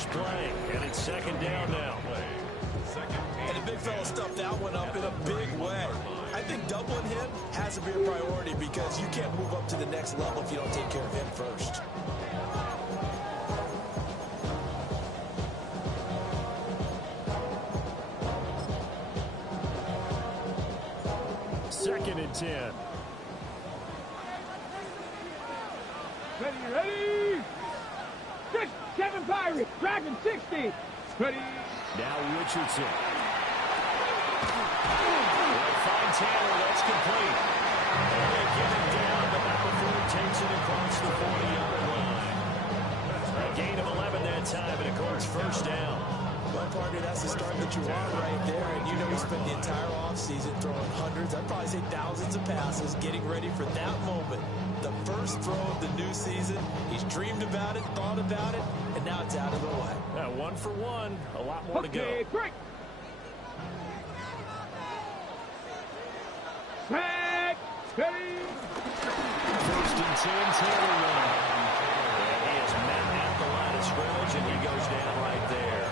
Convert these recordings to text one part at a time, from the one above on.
first play, and it's second down now. And the big fella stuffed that one up in a big way. I think doubling him has to be a priority because you can't move up to the next level if you don't take care of him first. Second and 10. Ready. 6-7 Pirates. Dragon 60. Ready. Now Richardson. Fine Taylor, that's complete. And they get it down, but not before he takes it across the 40-yard line. A gain of 11 that time, and of course, first down. Well, partner, that's the start that you want right there. And you know he spent the entire offseason throwing hundreds, I'd probably say thousands of passes, getting ready for that moment. The first throw of the new season. He's dreamed about it, thought about it, and now it's out of the way. 1 for 1. A lot more to go. Break. Back. Ready. First and 10, Taylor running. And he is met at the line of scrimmage, and he goes down right there.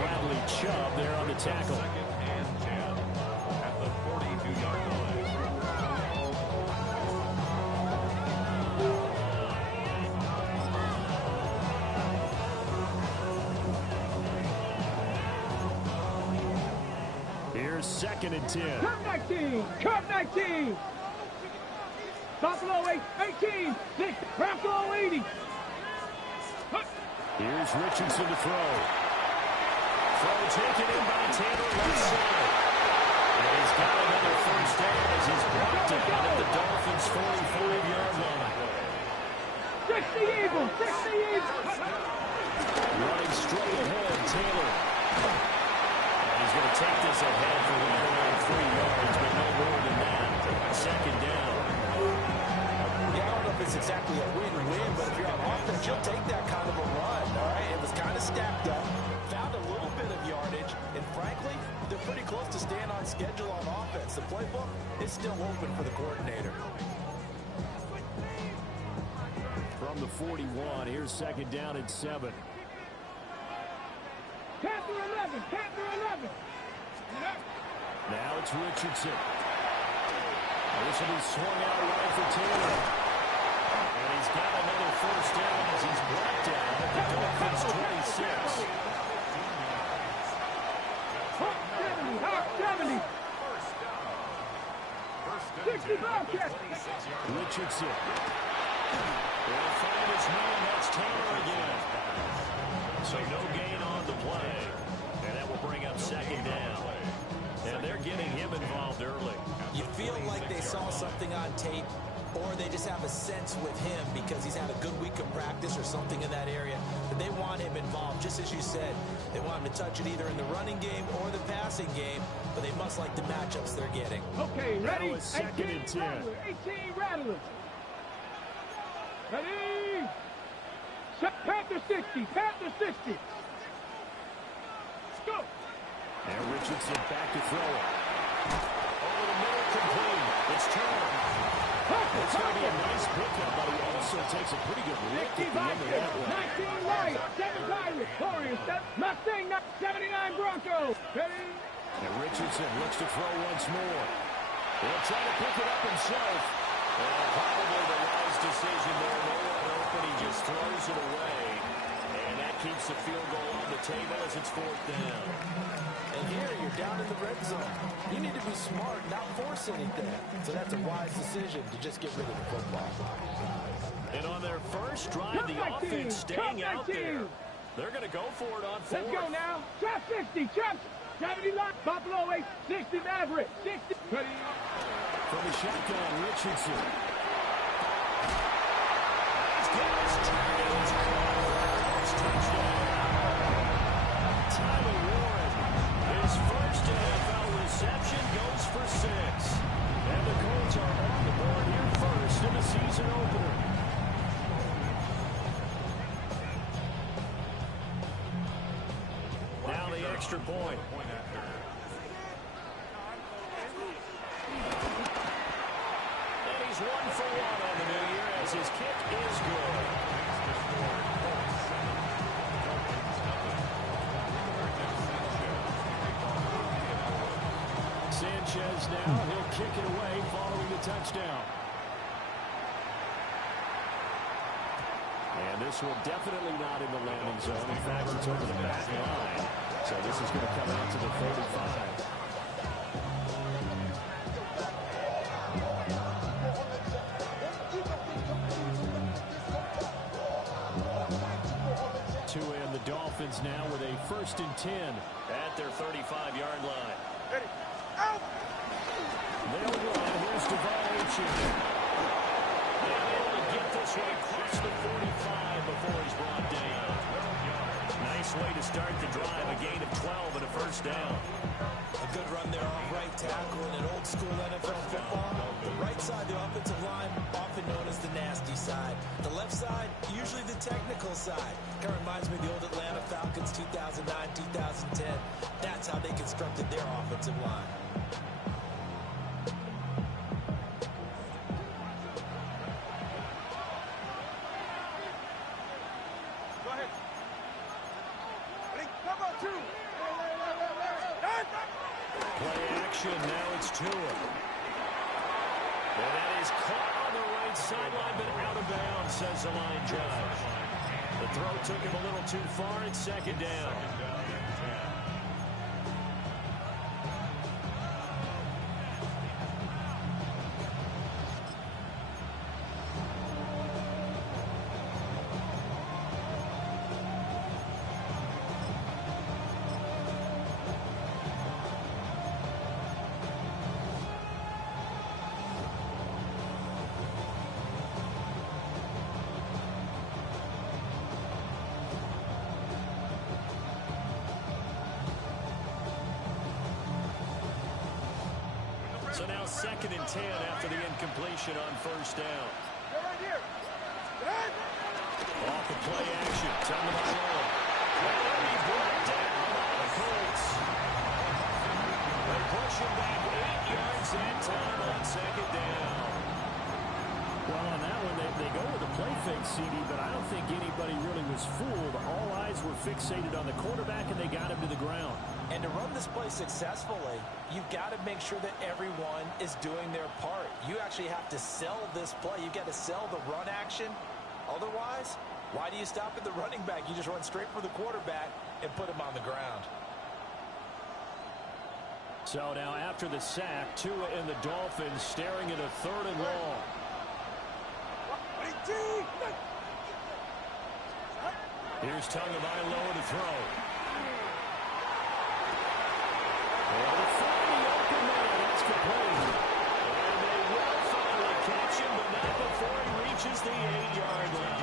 Bradley Chubb there on the tackle. Second and 10 at the 42-yard line. Here's second and 10. Cup 19. Cup 19. Buffalo 18. 6. Buffalo 80. Here's Richardson to throw. Throw taken in by Taylor left side. And he's got another first down as he's brought down at the Dolphins' 45-yard line. 60 Eagles. 60 Eagles. Running straight ahead, Taylor. And he's going to take this ahead for around 3 yards, but no more than that. Second down. Yeah, I don't know if it's exactly a win-win, but if you're on offense, you'll take that kind of a run, all right? It was kind of stacked up, found a little bit of yardage, and frankly, they're pretty close to staying on schedule on offense. The playbook is still open for the coordinator. From the 41, here's second down and 7. Panther 11. Panther 11. Now it's Richardson. This will be swung out right for Taylor. And he's got another first down as he's brought down at the Dolphins' 26. 70. 60 Bobcats. Richardson. Will find his man. That's Taylor again. So no gain on the play. And that will bring up second down. And they're getting him involved early. You feel like they saw something on tape, or they just have a sense with him because he's had a good week of practice or something in that area. But they want him involved, just as you said. They want him to touch it either in the running game or the passing game, but they must like the matchups they're getting. Okay, ready? 18 second and 10. Rattlers. 18 Rattlers. Ready? Panther 60. Panther 60. Let's go. And Richardson back to throw it. Over the middle, complete. It's Turner. It's going to be a nice pickup, but he also takes a pretty good lick at the end of that one. 19 White. 7 Pirates. Warriors. Mustang 79 Broncos. Ready? And Richardson looks to throw once more. He'll try to pick it up himself. And probably the wise decision there. No one open. He just throws it away. And that keeps the field goal on the table as it's fourth down. And here, you're down in the red zone. You need to be smart, not force anything. So that's a wise decision to just get rid of the football. And on their first drive, the offense staying out there. They're going to go for it on fourth. Let's go now. Trap 60. Trap 70 line. Buffalo 8. 60 Maverick. 60. Ready? From the shotgun, Richardson. He's got his tackles. Touchdown. Tyler Warren. His first NFL reception goes for 6. And the Colts are on the board here first in the season opener. Now the extra point. And he's 1 for 1 on the new year as his kick is good. Sanchez now. He'll kick it away following the touchdown. And this one definitely not in the landing zone. In fact, it's over the back line. So this is going to come out to the 35. And the Dolphins now with a 1st and 10 at their 35-yard line. Ready. Out. They'll run. Here's DOLPHINS. Able to get this one across the 45 before he's brought down. Nice way to start the drive. A gain of 12 and a 1st down. A good run there off right tackle in an old-school NFL football. The right side, the offensive line, often known as the nasty side. The left side, usually the technical side. Kind of reminds me of the old Atlanta Falcons 2009, 2010. That's how they constructed their offensive line. Go ahead. Ready. Come on, 2. Play action. Now it's Tua. And that is caught on the right sideline, but out of bounds, says the line judge. The throw took him a little too far. It's 2nd down. So now 2nd and 10 after the incompletion on 1st down. Right here. Off the play action. Time to throw. And he's brought down by the Colts. They push him back 8 yards that time on 2nd down. Well, on that one, they go with a play fake, CD, but I don't think anybody really was fooled. All eyes were fixated on the quarterback, and they got him to the ground. And to run this play successfully, you've got to make sure that everyone is doing their part. You actually have to sell this play. You've got to sell the run action. Otherwise, why do you stop at the running back? You just run straight for the quarterback and put him on the ground. So now after the sack, Tua and the Dolphins staring at a 3rd and long. Here's Tagovailoa to throw. And to find the open man, that's complete. And they will finally catch him, but not before he reaches the 8-yard line.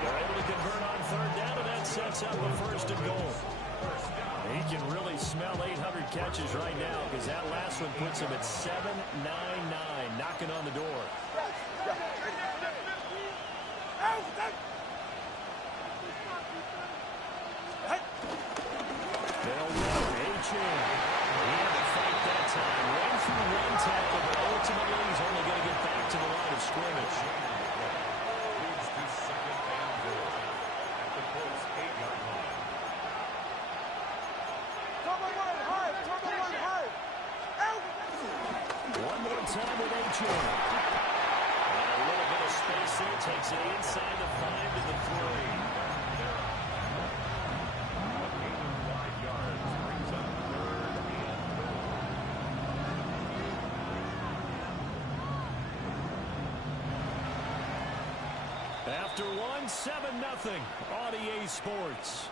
They're able to convert on 3rd down, and that sets up a 1st and goal. He can really smell 800 catches right now because that last one puts him at 799, knocking on the door. They'll run H-in. He had to fight that time. Ran through one tackle, but ultimately he's only going to get back to the line of scrimmage. Leads to 2nd and goal at the Colts 8-yard line. One more time with H-in. And a little bit of space there. Takes it inside the 5 to the 3. After one, 7-0 on EA Sports.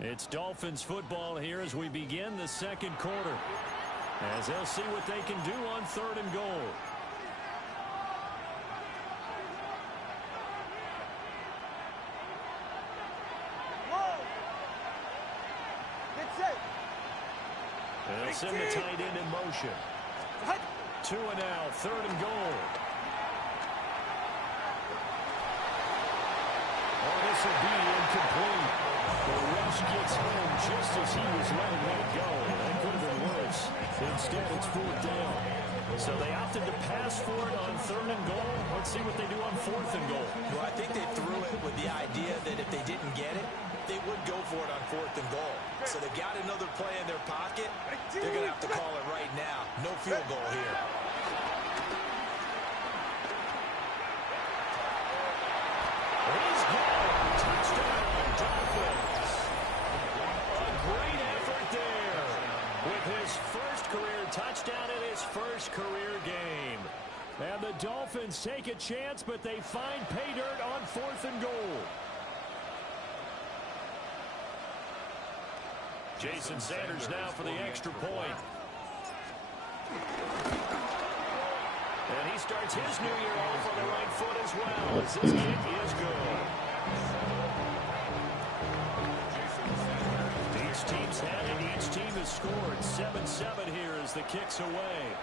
It's Dolphins football here as we begin the 2nd quarter. As they'll see what they can do on 3rd and goal. They'll send the tight end in motion. Tua now, 3rd and goal. Oh, this will be incomplete. The rush gets home just as he was letting that go. That could have been worse. Instead, it's 4th down. So they opted to pass for it on 3rd and goal. Let's see what they do on 4th and goal. Well, I think they threw it with the idea that if they didn't get it, they would go for it on 4th and goal. So they got another play in their pocket. They're going to have to call it right now. No field goal here. He's gone. Touchdown, Dolphins. A great effort there with his first career touchdown in his first career game. And the Dolphins take a chance, but they find pay dirt on 4th and goal. Jason Sanders now for the extra point. And he starts his new year off on the right foot as well, as his kick is good. Each team's had it. Each team has scored. 7-7 here as the kick's away.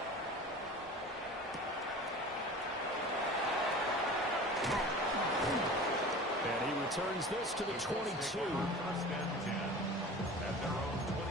And he returns this to the 22. At their own 20.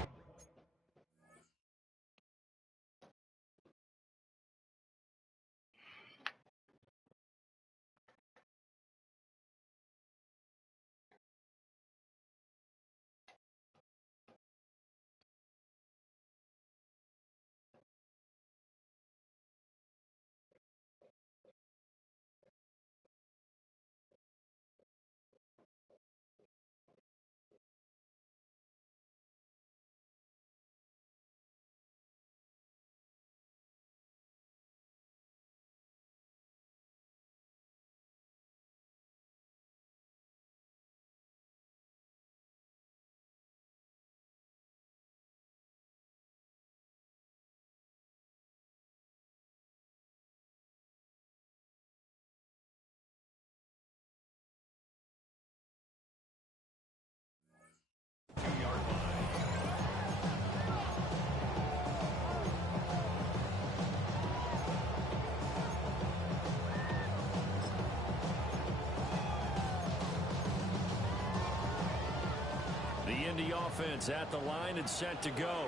The offense at the line and set to go.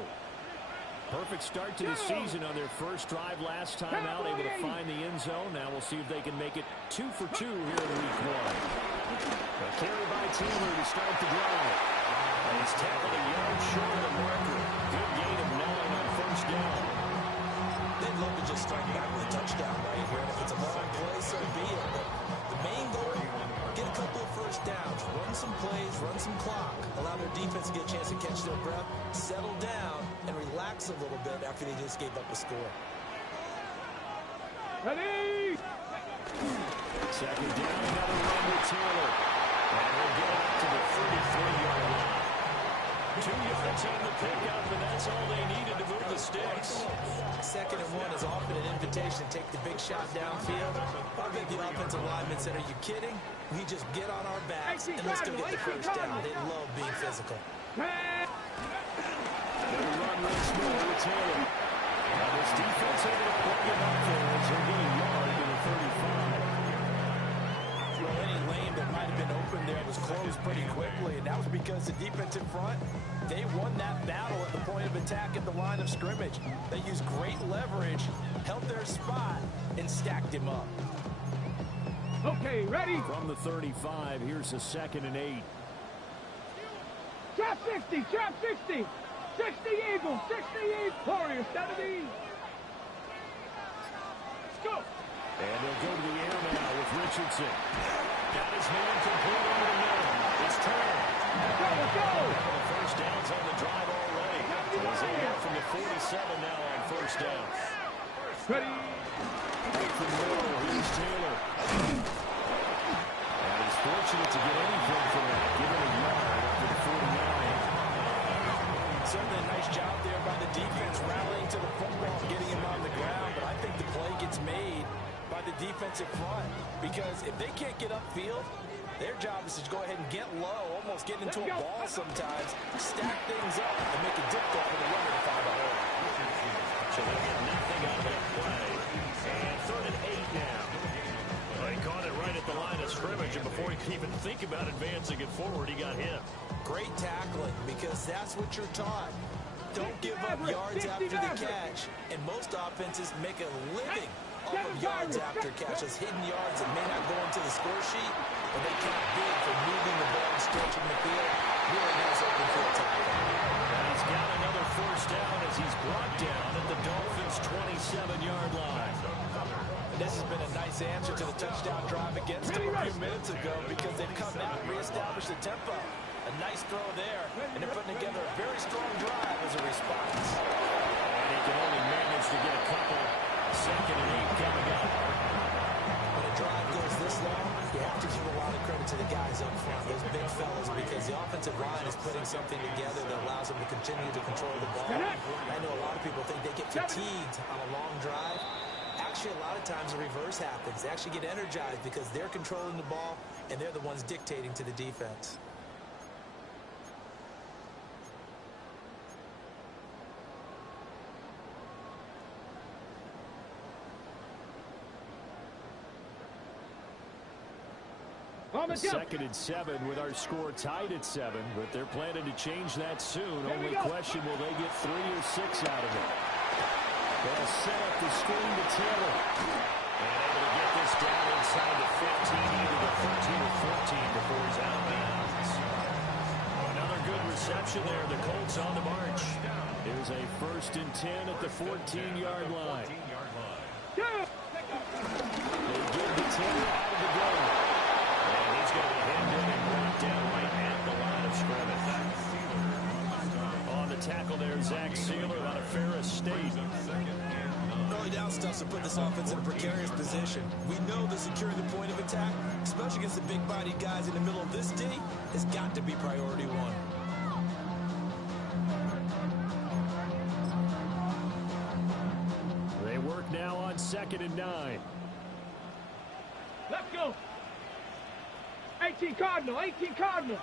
Perfect start to the season on their first drive last time out, able to find the end zone. Now we'll see if they can make it 2 for 2 here in week 1. A carry by Taylor to start the drive. And he's tackled a yard short of the marker. Good gain of 9 on first down. They'd love to just strike back with a touchdown right here. And if it's a long play, so be it. But the main goal, get a couple of first downs, run some plays, run some clock, allow their defense to get a chance to catch their breath, settle down, and relax a little bit after they just gave up a score. Ready? Second down, another run with Taylor. And we'll get out to the 33-yard line. 2 yards on the pickup, and that's all they needed to move the sticks. 2nd and 1 is often an invitation to take the big shot downfield. I bet the offensive lineman said, are you kidding? We just get on our backs and let's go get the first down. They love being physical. They'll run once more with Taylor. Now this defense able to plug him up there as he'll get a yard to the 35. Well, any lane that might have been open there was closed pretty quickly, and that was because the defensive front, they won that battle at the point of attack at the line of scrimmage. They used great leverage, held their spot, and stacked him up. Okay, ready? From the 35, here's a 2nd and 8. Trap 60, trap 60. 60 Eagles, 60 Eagles. Warriors, 70. Let's go. And they'll go to the air now with Richardson. Got his man complete over the middle. It's turned. Let's go, let's go. The first down's on the drive already. As they go from the 47 now on first down. Ready? Right from the middle, here's Taylor. And he's fortunate to get anything from that. Given a yard up to the 49. Certainly a nice job there by the defense, rallying to the football, getting him on the ground. But I think the play gets made by the defensive front, because if they can't get upfield, their job is to go ahead and get low, almost get into a ball sometimes, stack things up, and make it difficult for the runner to find a hole. So they get nothing out of that play. And 3rd and 8 now. Well, he caught it right at the line of scrimmage, and before he could even think about advancing it forward, he got hit. Great tackling, because that's what you're taught. Don't give up yards after the catch. And most offenses make a living off of yards after catch. Those hidden yards that may not go into the score sheet, but they count big for moving the ball and stretching the field. Really nice open field tackle. And he's got another first down as he's brought down at the Dolphins' 27-yard line. And this has been a nice answer to the touchdown drive against them a few minutes ago because they've come out and reestablished the tempo. A nice throw there, and they're putting together a very strong drive as a response. And he can only manage to get a couple. 2nd and 8 coming up. When a drive goes this long, you have to give a lot of credit to the guys up front, those big fellas, because the offensive line is putting something together that allows them to continue to control the ball. I know a lot of people think they get fatigued on a long drive. Actually, a lot of times the reverse happens. They actually get energized because they're controlling the ball, and they're the ones dictating to the defense. Second and 7 with our score tied at 7, but they're planning to change that soon. Only question, will they get 3 or 6 out of it? They'll set up the screen to Taylor. And able to get this down inside the 15, either the 13 or 14 before he's out of bounds. Another good reception there. The Colts on the march. Here's a 1st and 10 at the 14-yard line. They give the Taylor out of the game. He's going to be hemmed in and brought down right at the line of scrimmage. On the tackle there, Zach Sealer out of Ferris State. Early down stuff to put this offense in a precarious position. We know that securing the point of attack, especially against the big-bodied guys in the middle of this D, has got to be priority 1. They work now on 2nd and 9. Let's go. 18 Cardinal, 18 Cardinal.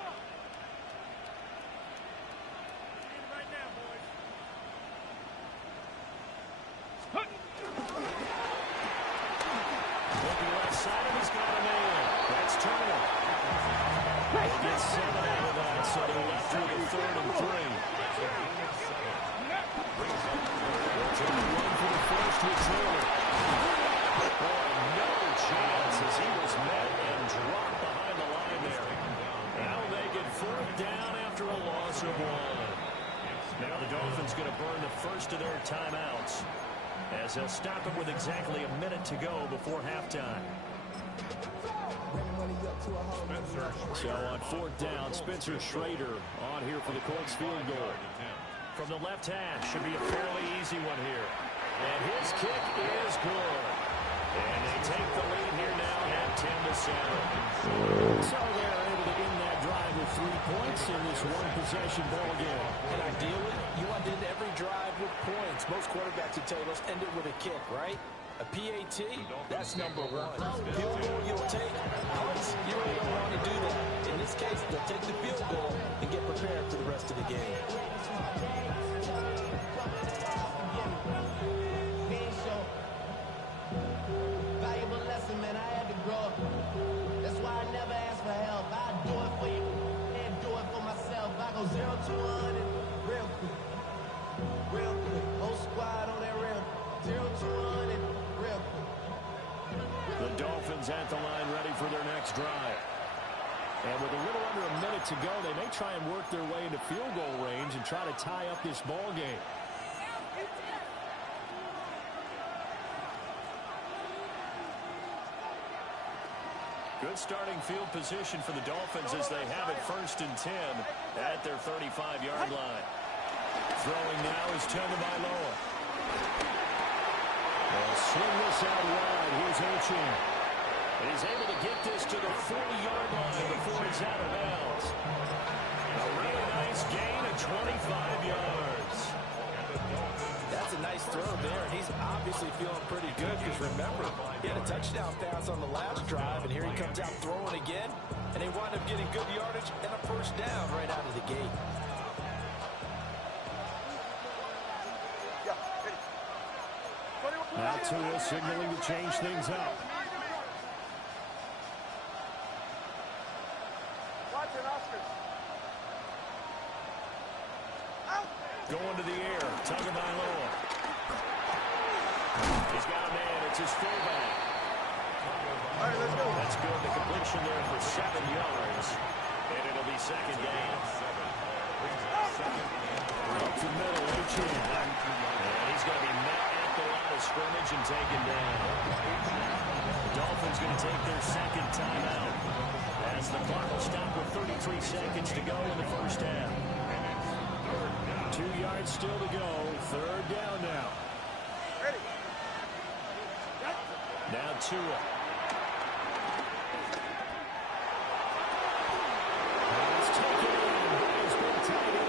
Right now, boys. Looking left side, and he's got a man. That's Turner. They get 7 out of that, so they're left with a 3rd and 3. Turner run for the first with Taylor. Boy, no chance as he was met and dropped behind the line there. Now they get 4th down after a loss of 1. Now the Dolphins going to burn the first of their timeouts as they'll stop it with exactly a minute to go before halftime. So on 4th down, Spencer Schrader on here for the Colts field goal. From the left hash, should be a fairly easy one here. And his kick is good. And they take the lead here now at 10-7. So they're able to end that drive with 3 points in this one-possession ball game. And ideally, you want to end every drive with points. Most quarterbacks would tell you, let's end it with a kick, right? A PAT, that's number 1. Field goal you'll take. Punts, you really don't want to do that. In this case, they'll take the field goal and get prepared for the rest of the game. Valuable lesson, man. I had to grow up. That's why I never ask for help. I do it for you and do it for myself. I go 0 to 100 real quick. Real quick. Whole squad on that real. 0 to 100 real quick. The Dolphins at the line ready for their next drive. And with a little under a minute to go, they may try and work their way into field goal range and try to tie up this ball game. Good starting field position for the Dolphins as they have it 1st and 10 at their 35-yard line. Throwing now is Tagovailoa. They'll swing this out wide. Here's Ochin. And he's able to get this to the 40-yard line before he's out of bounds. A really nice gain of 25 yards. That's a nice throw there, and he's obviously feeling pretty good because, remember, he had a touchdown pass on the last drive, and here he comes out throwing again, and they wind up getting good yardage and a 1st down right out of the gate. Now Tua signaling to change things up. Going to the air, Tagovailoa. He's got a man at It's his fullback. All right, let's go. That's good. The completion there for 7 yards. And it'll be second down. Up the middle, H.N. And he's going to be met at the line of scrimmage and taken down. The Dolphins going to take their second timeout as the clock will stop with 33 seconds to go in the first half. 2 yards still to go. Third down now. Ready. Now Tua. He's taken in. He's been tied in.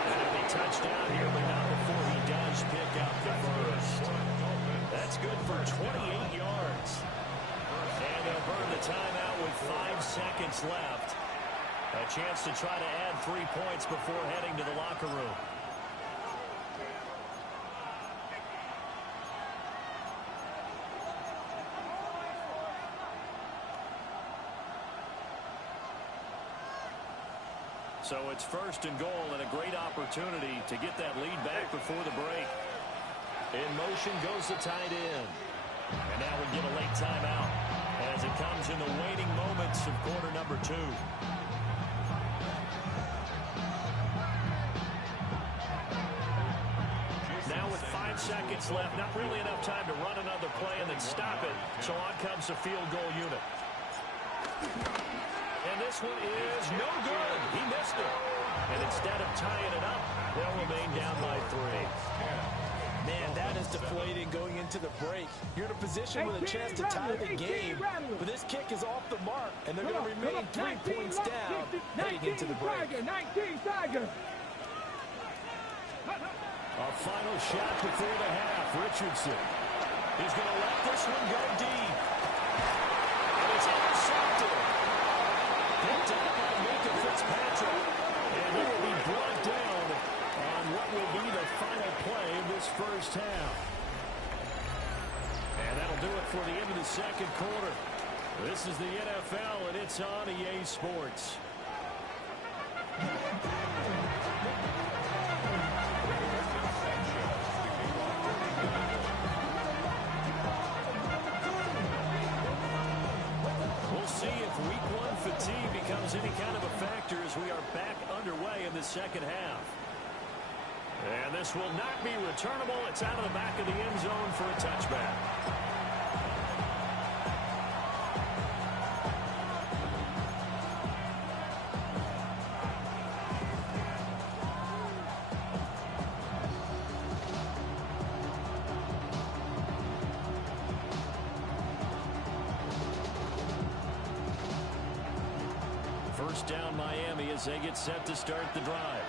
And it'll be touchdown here, but not before he does pick up the first. That's good for 28 yards. And they'll burn the timeout with 5 seconds left. A chance to try to add 3 points before heading to the locker room. So it's first and goal and a great opportunity to get that lead back before the break. In motion goes the tight end. And now we get a late timeout as it comes in the waning moments of quarter number 2. Now with 5 seconds left, not really enough time to run another play and then stop it. So on comes the field goal unit. And this one is no good. He missed it. And instead of tying it up, they'll remain down by 3. Man, that is deflating going into the break. You're in a position with a chance to tie the game, but this kick is off the mark, and they're going to remain 3 points down heading into the break. 19 Tiger. A final shot before the half. Richardson is going to let this one go deep. And it's intercepted. Picked up by Mika Fitzpatrick. And he will be brought down on what will be the final play of this first half. And that'll do it for the end of the second quarter. This is the NFL, and it's on EA Sports. We'll see if week 1 fatigue becomes any kind of a factor as we are back underway in the second half. And this will not be returnable. It's out of the back of the end zone for a touchback. First down Miami as they get set to start the drive.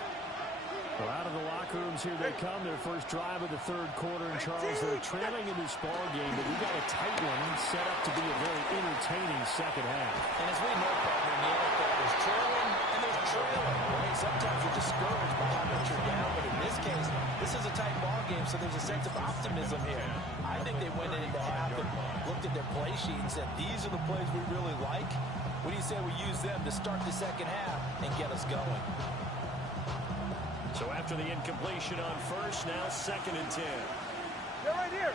Well, out of the locker rooms here they come. Their first drive of the third quarter. And Charles, they're trailing in this ball game, but we've got a tight one set up to be a very entertaining second half. And as we know, partner, in the NFL, there's trailing and there's trailing. Right? Sometimes you're discouraged by how much you're down, but in this case, this is a tight ball game, so there's a sense of optimism here. I think they went into half and looked at their play sheet and said, these are the plays we really like. What do you say we use them to start the second half and get us going? So after the incompletion on first, now 2nd and 10. They're right here.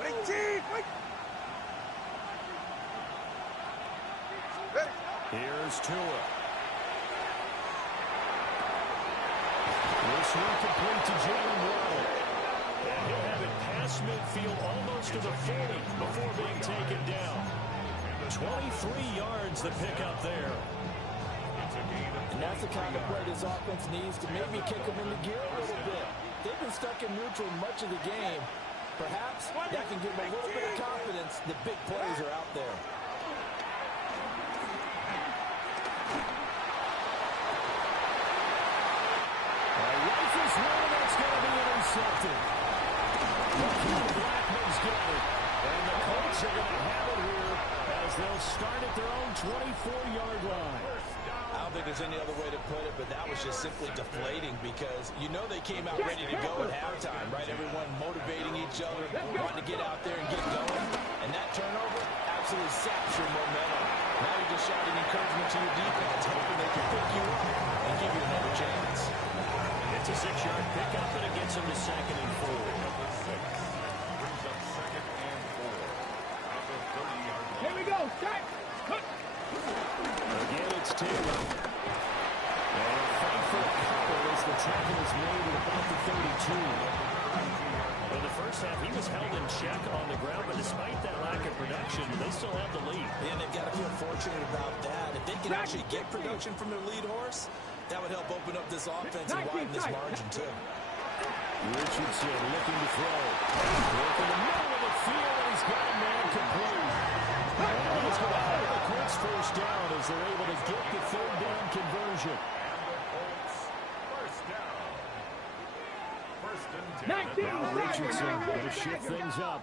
Wait, Chief. Wait. Ready. Here's Tua. This one complete to Jalen Waddle. And he'll have it past midfield almost to the 40 before being taken down. 23 yards the pickup there. And that's the kind of play this offense needs to maybe kick them into gear a little bit. They've been stuck in neutral much of the game. Perhaps that can give them a little bit of confidence that big plays are out there. Rifles one, that's going to be intercepted. Blackman's got it. And the Colts are going to have it here as they'll start at their own 24-yard line. I don't think there's any other way to put it, but that was just simply deflating because you know they came out ready to go at halftime, right? Everyone motivating each other, wanting to get out there and get going. And that turnover absolutely saps your momentum. Now you're just shouting encouragement to your defense, hoping they can pick you up and give you another chance. It's a 6-yard pickup, and it gets them to 2nd and 4. Again, it's Taylor. And a fight for a couple as the tackle is made at about the 32. In the first half, he was held in check on the ground, but despite that lack of production, they still have the lead. And they've got to feel fortunate about that. If they can actually get production from their lead horse, that would help open up this offense and widen this margin, too. Richardson looking to throw. Work in the middle of the field, and he's got a man complete. And he's going to have a quick first down as they're able to get the third down conversion. First down. First and 10. Now Richardson going to shift things up.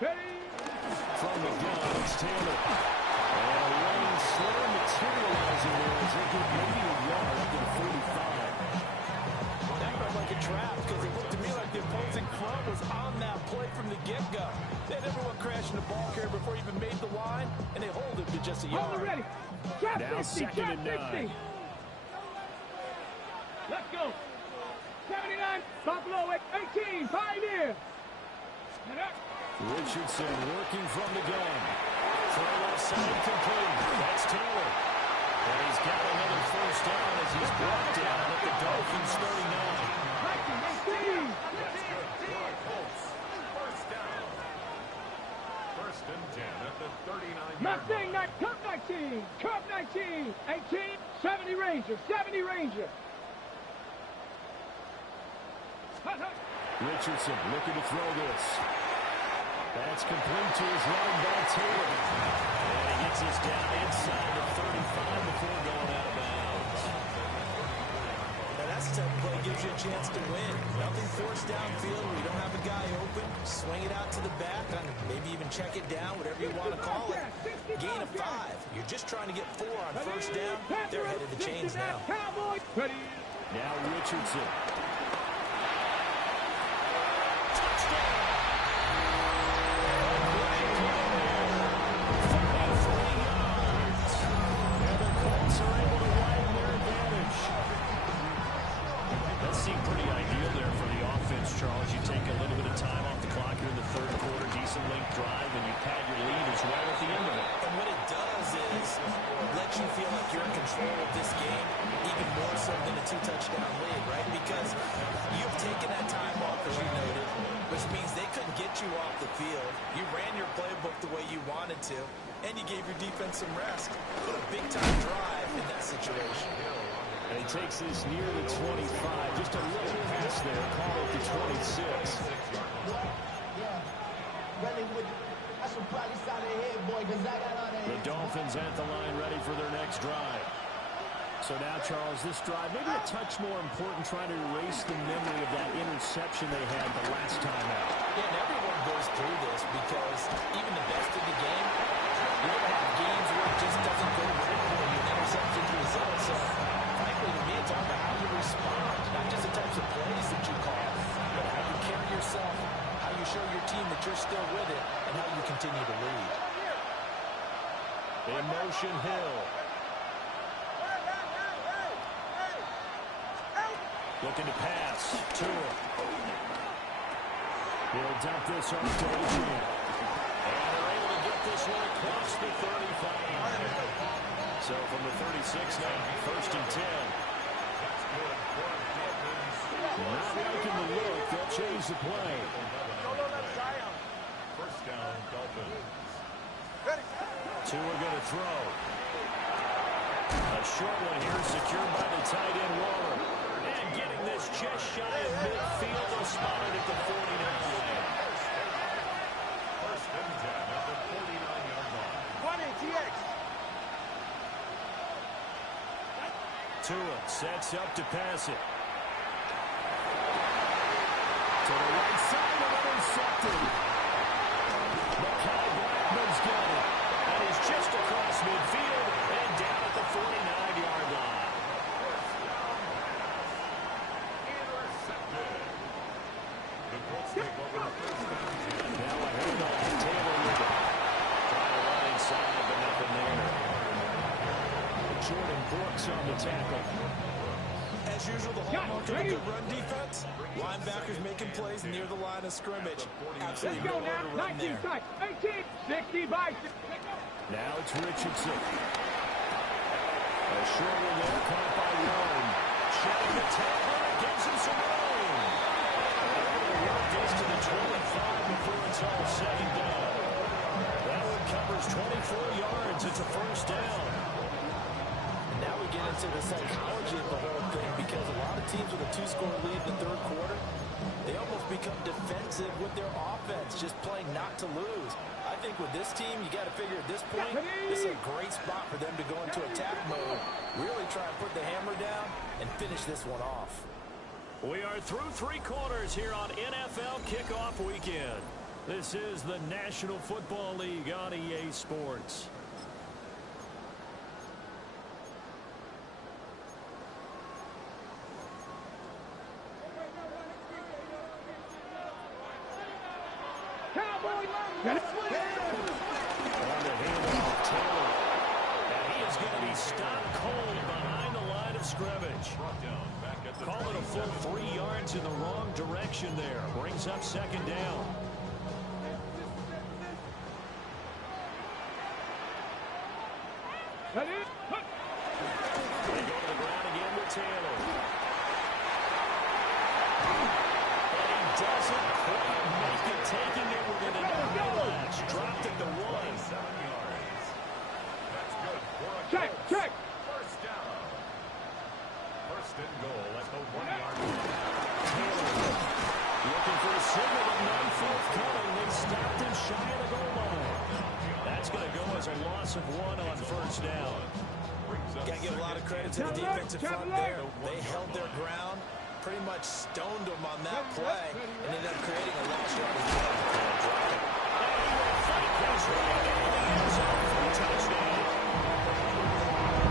From the gun, it's Taylor. And a lane slow materializing there as they get maybe a yard up to the 45. That felt like a trap because it looked to me like the opposing front was on that play from the get-go. They had everyone crashing the ball carrier before he even made the line, and they hold it to just a yard. Hold it ready. Trap Now 50, second and 9. Let's go. 79, Buffalo 18, Pioneer. Richardson working from the gun. Throw left side complete. That's Taylor. And he's got another first down as he's brought down at the Dolphins 39. 18. First down. First and 10 at the 39-yard Mustang, line. Cup 19, Cup 19, 18, 70 Ranger, 70 Ranger. Richardson looking to throw this. That's complete to his running back, Taylor. And he gets us down inside the 35 before going out of bounds. Now that's the type of play that gives you a chance to win. Nothing forced downfield where you don't have a guy open. Swing it out to the back, maybe even check it down, whatever you want to call it. Gain of 5. You're just trying to get 4 on first down. They're headed to chains now. Now Richardson. Charles, you take a little bit of time off the clock here in the third quarter, decent length drive, and you pad your lead as well at the end of it. And what it does is let you feel like you're in control of this game, even more so than a 2-touchdown lead, right? Because you've taken that time off, as you noted, which means they couldn't get you off the field. You ran your playbook the way you wanted to, and you gave your defense some rest. Put a big-time drive in that situation. And he takes this near the 25. Just a little pass there. Call it the 26. The Dolphins at the line ready for their next drive. So now, Charles, this drive maybe a touch more important, trying to erase the memory of that interception they had the last time out. Yeah, and everyone goes through this because even the best of the game, you're going to have games where it just doesn't go right for you. Interceptions result. So frankly, to me, it's all about how you respond, not just the types of plays that you call, but how you carry yourself, how you show your team that you're still with it, and how you continue to lead. In motion, Hill. Looking to pass. Tua. He'll dump this off to Adrian. And they're able to get this one across the 35. So from the 36 now, first and 10. Not liking the look. They'll change the play. First down, Dolphins. Tua going to throw. A short one here secured by the tight end Waller. And getting this just shy of midfield. They'll spot it at the 49. First and 10 at the 49-yard line. Tua sets up to pass it. To the right side and intercepted. Makai Blackman's got it. And he's just across midfield and down at the 49-yard line. Intercepted. The Colts take over the first down. Now a handoff to Taylor with it. Trying to run inside, but nothing there. Jordan Brooks on the tackle. As usual, the hallmark of a good run defense, Linebackers making plays near the line of scrimmage. Absolutely Let's go nowhere now. to run 19 there. tight. 18. 60 by 6. Now it's Richardson. A short one there, caught by Warren. Shedding the tackle, it gives him some room. They're going to work this to the 25 before it's all said and done. That one covers 24 yards. It's a first down. And now we get into the psychology of the whole thing, because a lot of teams with a 2-score lead in the third quarter, they almost become defensive with their offense, just playing not to lose. I think with this team, you got to figure at this point, this is a great spot for them to go into attack mode, really try and put the hammer down and finish this one off. We are through 3 quarters here on NFL Kickoff Weekend. This is the National Football League on EA Sports. Cowboy On the handoff, Taylor. And he is going to be stopped cold behind the line of scrimmage. Call it a full 3 yards in the wrong direction there. Brings up second down. That is. They go to the ground again with Taylor. And he doesn't quite make it, taking it within an eyelash. Dropped at the 1. That's good for a Check, Colts. check. First down. First and goal at the 1-yard line. Taylor looking for a signal, but none forthcoming. They stopped him shy of the goal line. That's going to go as a loss of 1 on first down. Got to give a lot of credit to the defensive front there. They held their ground, pretty much stoned them on that play, and ended up creating a loss yardage.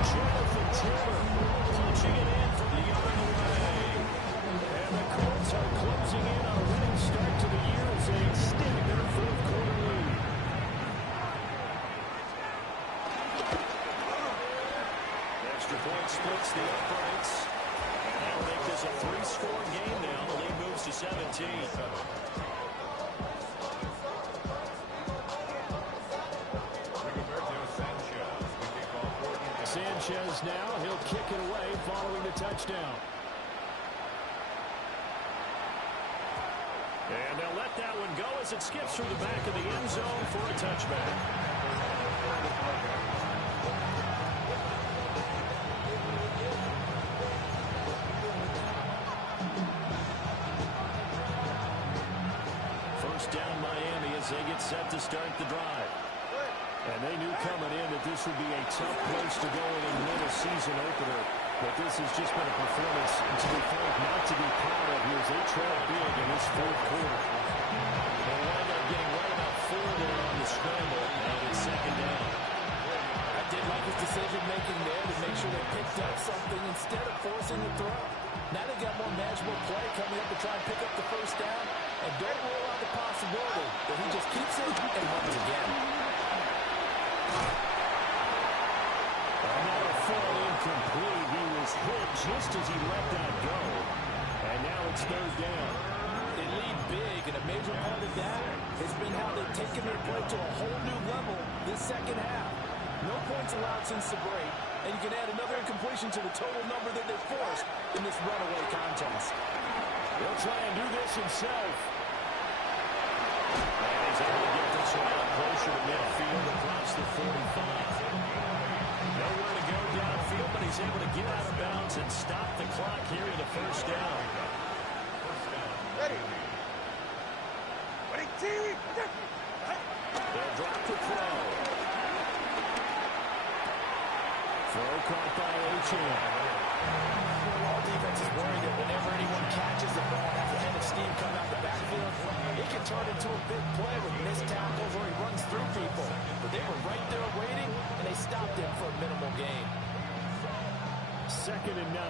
Jonathan Taylor punching it in from the other way. And the Colts are closing in on a winning start to the year as they extend their fourth quarter lead. Extra point splits the uprights. And that'll make this a 3-score game now. The lead moves to 17. Sanchez now, he'll kick it away following the touchdown. And they'll let that one go as it skips through the back of the end zone for a touchback. First down Miami as they get set to start the drive. And they knew coming in that this would be a tough place to go in and win a season opener. But this has just been a performance, to be frank, not to be proud of here as they trail big in this fourth quarter. They wind up getting right about 4 there on the scramble, and it's second down. I did like his decision-making there to make sure they picked up something instead of forcing the throw. Now they got more manageable play coming up to try and pick up the first down, and don't rule out the possibility that he just keeps it and runs again. Another fall incomplete. He was hit just as he let that go. And now it's third down. They lead big, and a major part of that has been how they've taken their play to a whole new level this second half. No points allowed since the break, and you can add another incompletion to the total number that they forced in this runaway contest. He'll try and do this himself. And he's able to get this one out closer to midfield across the 45. Nowhere to go downfield, but he's able to get out of bounds and stop the clock here in the first down. Ready. Ready, TV. They'll drop the throw. Throw caught by O'Chan. All defense is worried that whenever anyone catches the ball, has a head of steam coming out the backfield, it can turn into a big play with missed tackles or he runs through people. But they were right there waiting, and they stopped him for a minimal gain. Second and 9.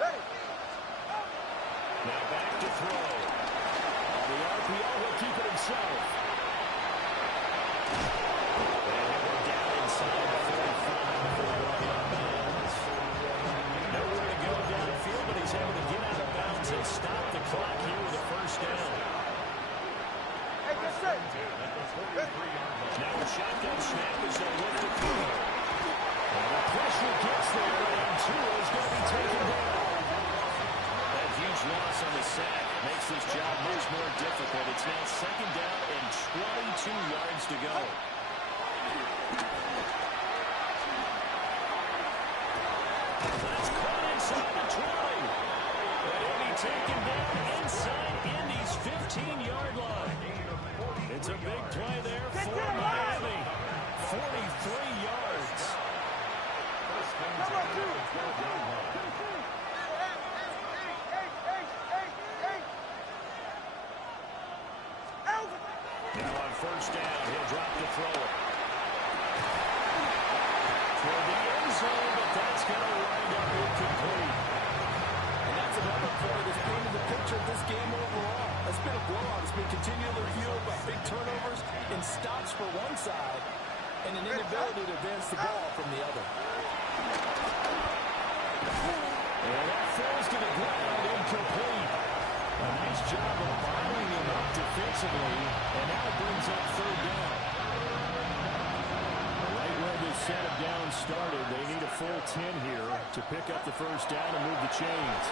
Ready. Now back to throw. On the RPO, he'll keep it himself. And we're down inside the 45 for the run out of bounds. Nowhere to go downfield, but he's able to Now a shotgun snap as they lift it through. And the pressure gets there, and Tua is going to be taken down. That huge loss on the sack makes this job much more difficult. It's now second down and 22 yards to go. That's caught inside the 20. But he'll be taken down inside Indy's 15-yard line. It's a big play there for Miami. 43 yards. Now on first down, he'll drop the throw. For the end zone, but that's going to wind up incomplete. And that's another point that's painted the picture of this game overall. It's been a blowout. It's been continually fueled by big turnovers and stops for one side and an inability to advance the ball from the other. And that falls to the ground, incomplete. A nice job of bottling him up defensively, and now it brings up third down. Right where this set of downs started, they need a full 10 here to pick up the first down and move the chains.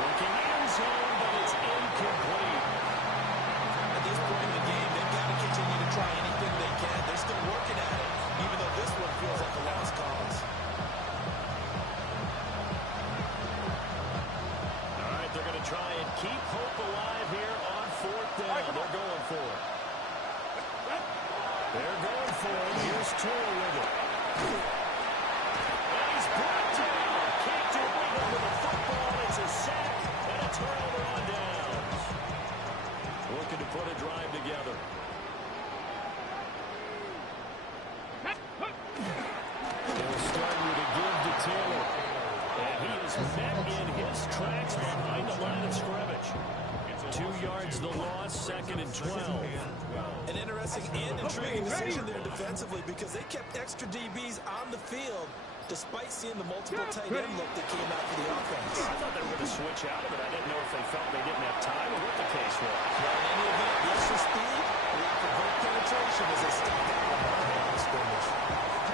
Looking end zone, but it's incomplete. At this point in the game, they've got to continue to try anything they can. They're still working at it, even though this one feels like a lost cause. All right, they're going to try and keep hope alive here on fourth down. They're going for it. They're going for it. Here's Tua with it. And he's brought down. Can't do anything with the football. It's a sack and a turnover on downs. Looking to put a drive together. They'll start with a give to Taylor. And he is met in his tracks behind the line of scrimmage. 2 yards the loss, second and 12. An interesting and intriguing decision there defensively because they kept extra DBs on the field despite seeing the multiple tight end look that came out for the offense. I thought they were going to switch out of it. I didn't know if they felt they didn't have time or what the case was. Well, in any event, the extra speed, lack of hook penetration as they step out on the line of scrimmage.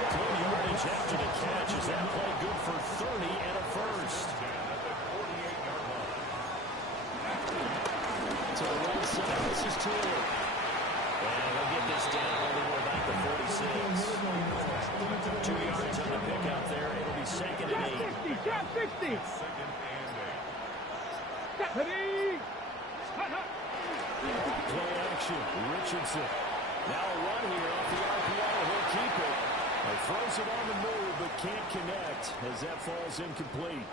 Good yardage after the catch. Is that play good for 30 and a first? To the right side, this is Taylor. And they'll get this down all the way back to 46. 2 yards on the pick out there. It'll be second and 8. Trap 60. Play action. Richardson. Now a run here off the RPO. He'll keep it. He throws it on the move, but can't connect as that falls incomplete.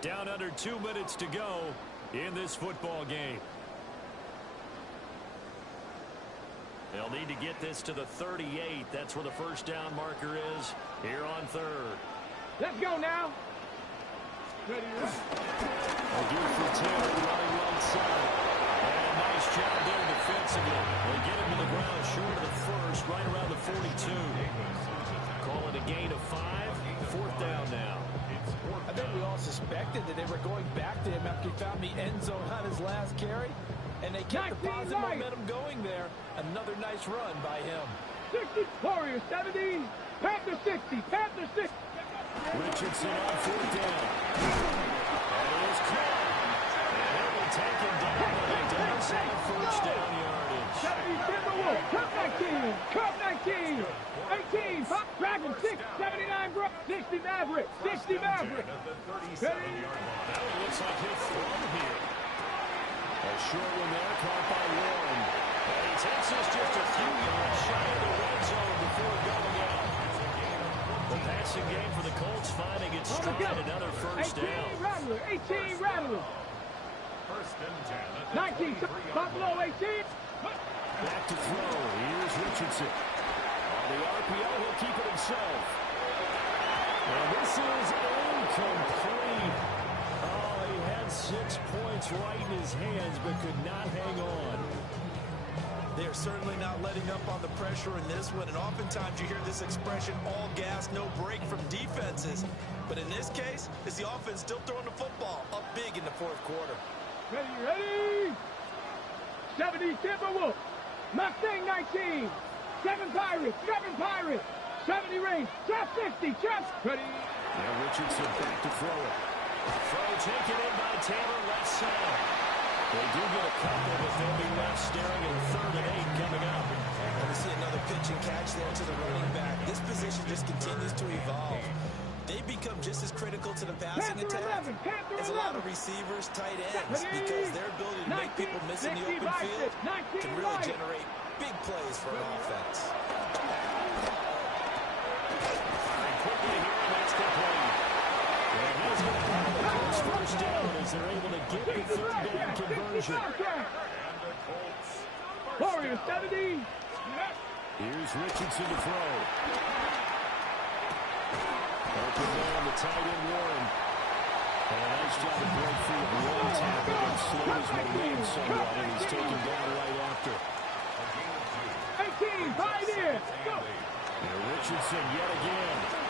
Down under 2 minutes to go in this football game. They'll need to get this to the 38. That's where the first down marker is here on third. Let's go now. Ready to Again for Taylor running right side. And a nice job there defensively. They get him to the ground short of the first, right around the 42. Call it a gain of 5. Fourth down now. I think we all suspected that they were going back to him after he found the end zone on his last carry. And they kept the positive momentum going there. Another nice run by him. 60, Warriors 70, Panther 60, Panther 60. Richardson on fourth down. And it is caught. And it will take him down, but he does have first down yardage. 70, Timberwolves, Cup 19, Cup 19, 18, Pop Dragon 6, 79, bro, 60 Maverick, 60 Maverick. Ready? Now it looks like he'll throw here. A short one there, caught by Warren. And he takes us just a few yards shy of the red zone before going out. The passing game for the Colts finding its stride, another first 18 down. Rattler, 18 Rattler. 19, Buffalo 18. Back to throw. Here's Richardson. On the RPO, he'll keep it himself. And this is incomplete. Oh, he had 6 points right in his hands, but could not hang on. They're certainly not letting up on the pressure in this one, and oftentimes you hear this expression, all gas, no break from defenses. But in this case, it's the offense still throwing the football up big in the fourth quarter. Ready? 70 Timberwolves. Mustang 19. 7 Pirates. 70 Rings. Chop 60. Ready? Now Richardson back to throw it. Throw taken in by Taylor, left side. They do get a couple, but they'll be left staring at a 3rd and 8 coming up. And we see another pitch and catch there to the running back. This position just continues to evolve. They become just as critical to the passing attack as a lot of receivers, tight ends, because their ability to make people miss in the open field can really generate big plays for an offense. Quickly here, and that's complete. And he's going to have the Colts first down as they're able to get the 3rd down conversion. Warriors 70. Here's Richardson to throw. Open man, the tight end Warren. And a nice job to break free of one tackle and slow his momentum somewhat, and he's taken down right after. 18, 5 in. Go. And Richardson yet again.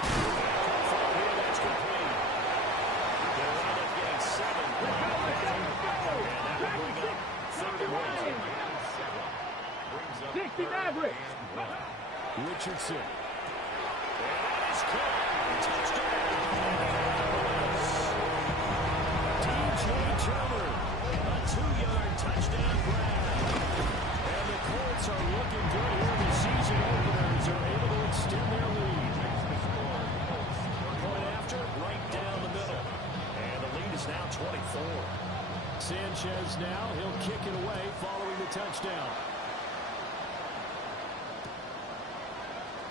From here, that's complete. They're right up getting 7. And that will bring up 3rd and 1. 60 Mavericks. Richardson. And that is caught. Touchdown. DJ Turner. A 2-yard touchdown grab. And the Colts are looking good here. The season openers are able to extend their lead. Point after, right down the middle. And the lead is now 24. Sanchez now, he'll kick it away following the touchdown.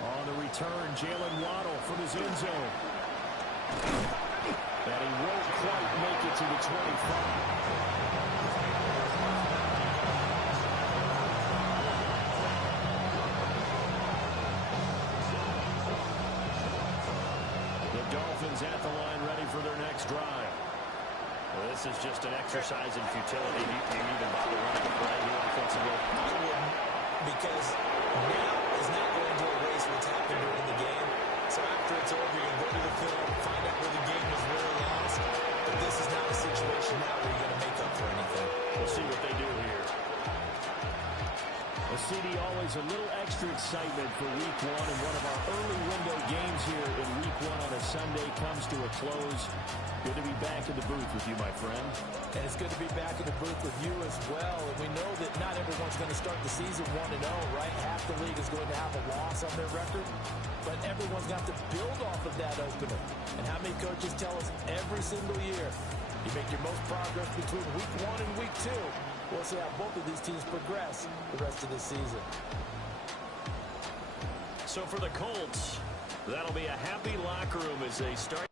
On the return, Jalen Waddle from his end zone. And he won't quite make it to the 25. The Dolphins at the line ready for their next drive. Well, this is just an exercise in futility. You even bother running the play here offensively. I wouldn't, because now is not going to erase what's happened during the game. So after it's over, you go to the film, find out where the game was really lost. But this is not a situation now where you're going to make up for anything. We'll see what they do here. Well, CD, always a little extra excitement for Week 1, and one of our early window games here in Week 1 on a Sunday comes to a close. Good to be back in the booth with you, my friend. And it's good to be back in the booth with you as well. And we know that not everyone's going to start the season 1-0, right? Half the league is going to have a loss on their record. But everyone's got to build off of that opener. And how many coaches tell us every single year, you make your most progress between Week 1 and Week 2. We'll see how both of these teams progress the rest of this season. So for the Colts, that'll be a happy locker room as they start.